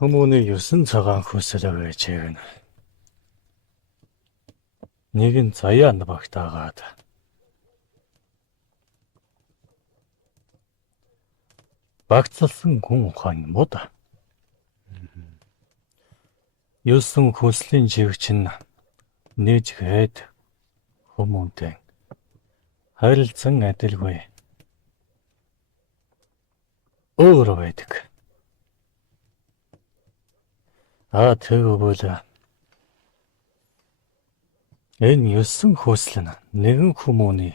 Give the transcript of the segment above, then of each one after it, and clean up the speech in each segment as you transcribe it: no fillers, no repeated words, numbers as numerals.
Хүмүүний 9 цагаан хүсэл байж гэнэ. Нэг нь заяанд багтаагаад. Багцлсан хүн ухаан мод. 9 хүслийн живч нь нээж хэд хүмүүнтэй харилцан адилгүй өөр байдаг. Тэгвэл энэ 9 хүсэл нь нэгэн хүмүүний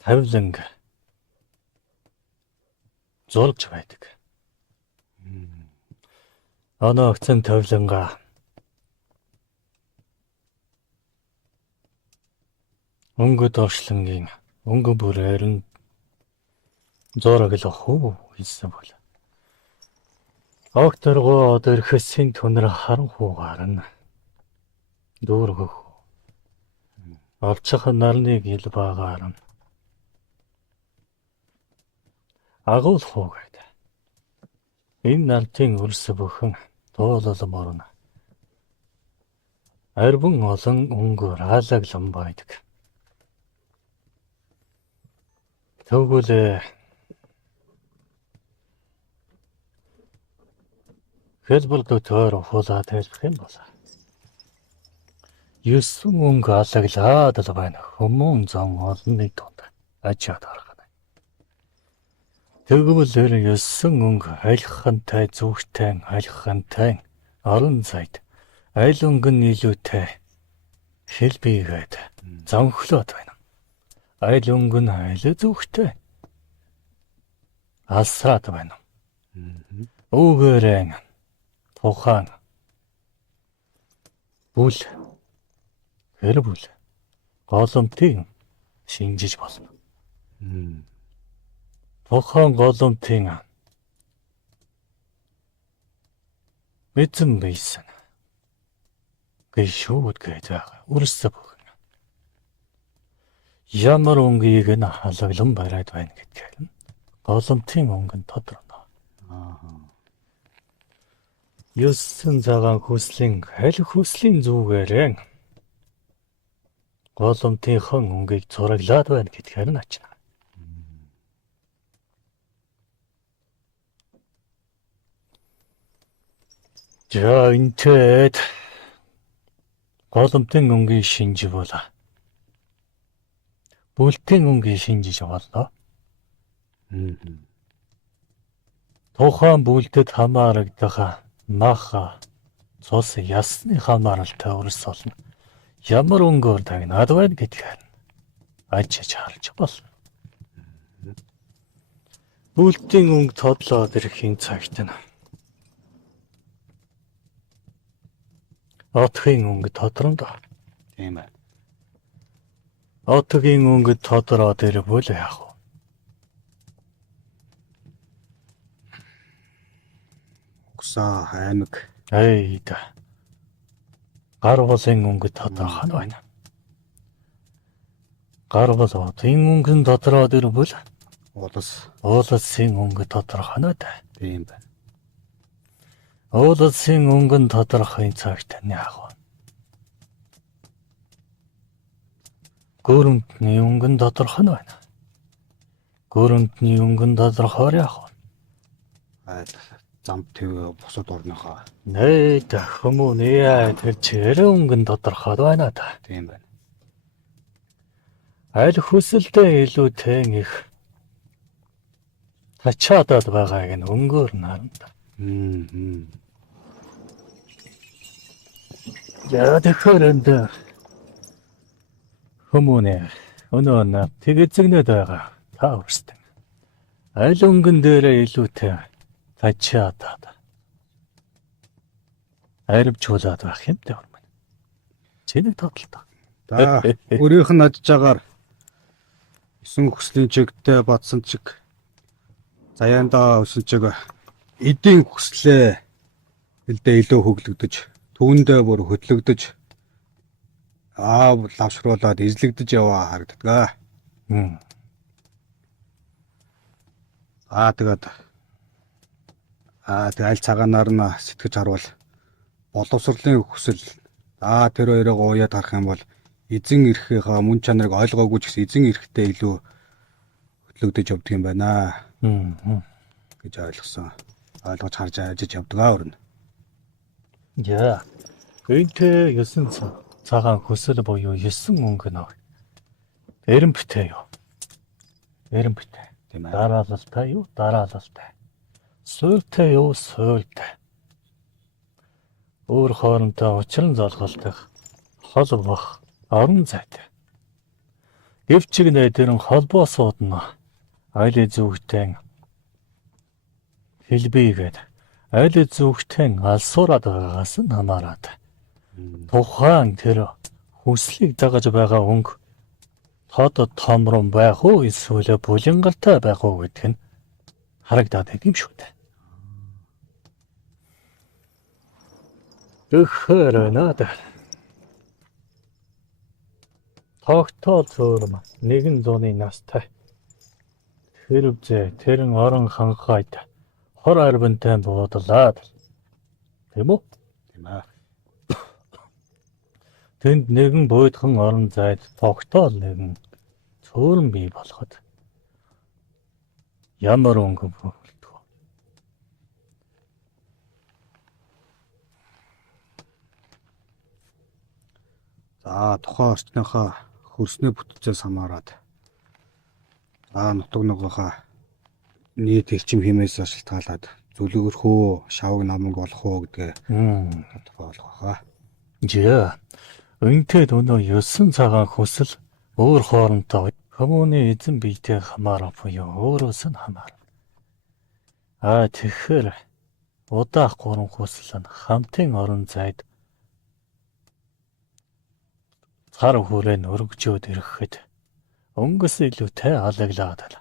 тавиланг зурж байдаг. Огцон тавиланга өнгөд оршлонгийн өнгө бүрээр нь зураглах хүү хэлсэн бол. Огторгоо дөрхөсийн түнэр харанхуугаар нь дүүргөх. Олчих нарны гил багаар нь агуулах гэдэг. Энэ нартын өрс бүхэн туулал морно. Арбан олон өнгөөр халаглан байдаг. Тэгвэл хэлбэл дотор хулаад хэлэх юм бол 9 өнгө халаглаад л байна. Хүмүүн зам олонний дунд ачаад гаргана. Тэгвэл 9 өнгө айлхантай зүгтэн айлхантай орон зайд айл өнгө нь илүүтэй хэлбигээд зонхлоод байна. Айл өнгө нь айл зүгтээ алсраад байна. Үгээрэн тухайн бүл хэр бүл голомтын шинжиж болно. Тухайн голомтын мэдэн байсан гişүүд гэдэг үрсэ бүх. Ямар өнгийг нь халаглан барайд байна гэдгээр нь голомтын өнгө нь тодорно. 9 цагаан хүслийн аль хүслийн зүгээрээ голомтынхан өнгийг зураглаад байна гэдгээр нь ачна. За энтэд голомтын өнгийн шинж болоо. Бүлтийн өнгийн шинжиж болоо. Тухайн бүлтэд хамаарагдах маха цус ясны хамааралтай өрс болно. Ямар өнгөөр тагнаад байна гэдгээр ажиж харж болно. Бүлтийн өнгө тодлоод ирэхийн цагт нь отгийн өнгө тодрондоо. Тийм ээ. Отгийн өнгө тодроод ирвэл яах вэ? Угсаа аймаг. Айда. Гар болын өнгө тодрох нь байна. Гар бол отгийн өнгө нь тодроод ирвэл уулсын өнгө тодрох нь байна. Тийм байна. Уулсын өнгө нь тодрохын цагт нь яах вэ? Гүрэмтний өнгө нь тодрох нь байна. Гүрэмтний өнгө нь тодрохоор яах вэ? Зам төв бусад орныхоо. Нээд хүмүүний тэр чир өнгө нь тодрохоор байна та. Тийм байна. Аль хүсэлтэй илүүтэй их тачаадад байгааг нь өнгөөр нь харна. За тэгэхээр энд хүмүүний өнөө тэгэзэгнэд байгаа та өөрсдөө аль өнгөн дээрээ илүүтэй тачаадад арибжуулаад байх юм дээ өрмөн. Чиний тодлоо. За өөрийнх нь ажиж агаар 9 хүслийн чигтээ батсан чиг заяандаа өсөн чиг эдийн хүслээ элдээ илүү хөглөгдөж түүндээ бүр хөтлөгдөж лавшруулаад эзлэгдэж яваа харагддаг. Тэгээд Тэг аль цагаанаар нь сэтгэж харвал боловсролын хүсэл тэр хоёроо ууяад харах юм бол эзэн эрхийнхаа мөн чанарыг ойлгоогүй ч гэсэн эзэн эрхтэй илүү хөтлөгдөж явдаг юм байна гэж ойлгож харж ажиж явдаг өрнө. Яа. Энтэй 9 цагаан хүсэл буюу 9 өнгө нөө. Эрэм битээ юу? Эрэм битээ. Тийм ээ. Дараалалтай юу? Дараалалтай. Суйлтай юу? Суйлтай. Өөр хоорондоо учлан золголдох хол бох орон зайтай. Гэвчиг нээдэрэн холбоо суудна. Айл зүгтэн хэлбийгээд айл зүгтэн алсуураад байгаагаас нь хамаарат. Тухайн тэр хүслийг дагаж байгаа өнгө тод томрон байх уу эсвэл булингалтай байх уу гэдг нь харагдаад байт юм шүү дээ. Тэгэхээр надад тогтоол цөөрм нэгэн зууны настай хэрвээ тэрэн орон хангайд хор арвинтай буудлаад тийм үү? Тийм ээ. Тэнд нэгэн буйдхан орон зайд тогтоол нэгэн цөөрм бий болгоод ямар өнгө бүхэлдэх вэ? Тухайн орчныхаа хөрснөө бүтцээс хамаарат нутаг нугахаа нийт эрчим хэмээс шалтгаалаад зүлгөрөх үү, шавг намаг болох уу гэдгээ тодорхойлох баха. Жаа. Үнтэй өнөө 9 цагаан хүсэл өөр хоорондоо хүмүүний эзэн биетэй хамаарах буюу өөрөөс нь хамаарна. Тэгэхээр удаах 3 хүсэл нь хамтын орон зайд цар хүрээ өргөжөөд ирэхэд өнгөс илүүтэй алаглаад байна.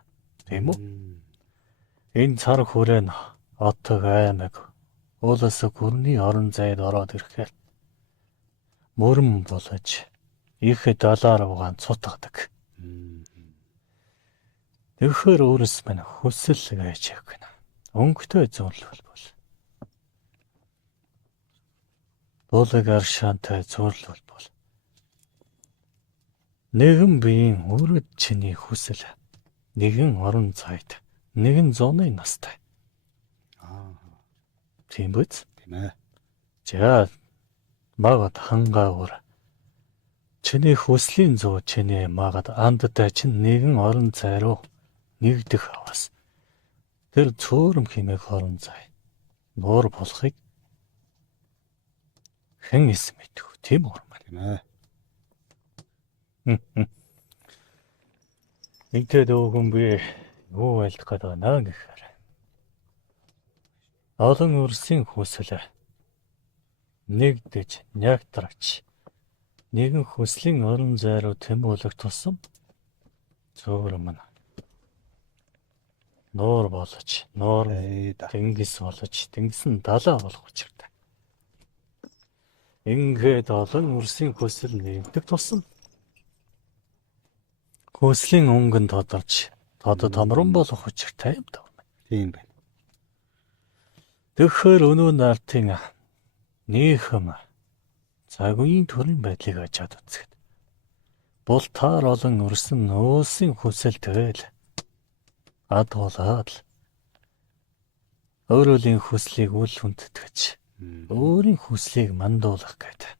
Тийм үү? Энэ цар хүрээ нь отог аймаг уулаас гүрний орон зайд ороод ирэхээр мөрөн болж их далаар угаан цутгадаг. Тэгэхээр өөрөөс минь хүсэл гэж гэнэ. Өнгөтэй зөвлөл бол. Болог аршаантай зөвлөл бол. Нэгэн биеийн өрөд чиний хүсэл. Нэгэн орон зайд, нэгэн зууны настай. Тийм биз? Тийм ээ. За магад хангаагаар чиний хүслийн зуу чиний магад андтай чин нэгэн орон зай руу нэгдэх аваас тэр цөөрм хэмээх орон зай нуур болохыг хэн эс мэдв тийм үү? Тийм ээ. Ингээд өгөн би юу айлдах гээд байна гэхээр олон өрсийн хүсэл нэгдэж нягтрагч нэгэн хүслийн орон зай руу тэмүүлэх тусам цөөрм нь нуур болж нуур тэнгис болж тэнгис нь далаа болох учиртай. Ингээд олон өрсийн хүсэл нэгдэх тусам хүслийн өнгөнд тодорч томрон болох учиртай юм даа. Тийм байна. Тэгэхээр өнөө наалтын нийхэм цагийн төрлийн байдлыг ажаад үзэхэд бултаар олон өрсөн нөөсийн хүсэлтэй л адуулаад өөрөөлийн хүслийг үл хүндэтгэж өөрийн хүслийг мандуулах гэдэг.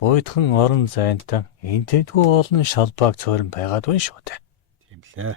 Буйдхан орон зайнтан энэ тэдгүй олон шалбааг цөөрөн байгаад байна шүү дээ. Тийм лээ.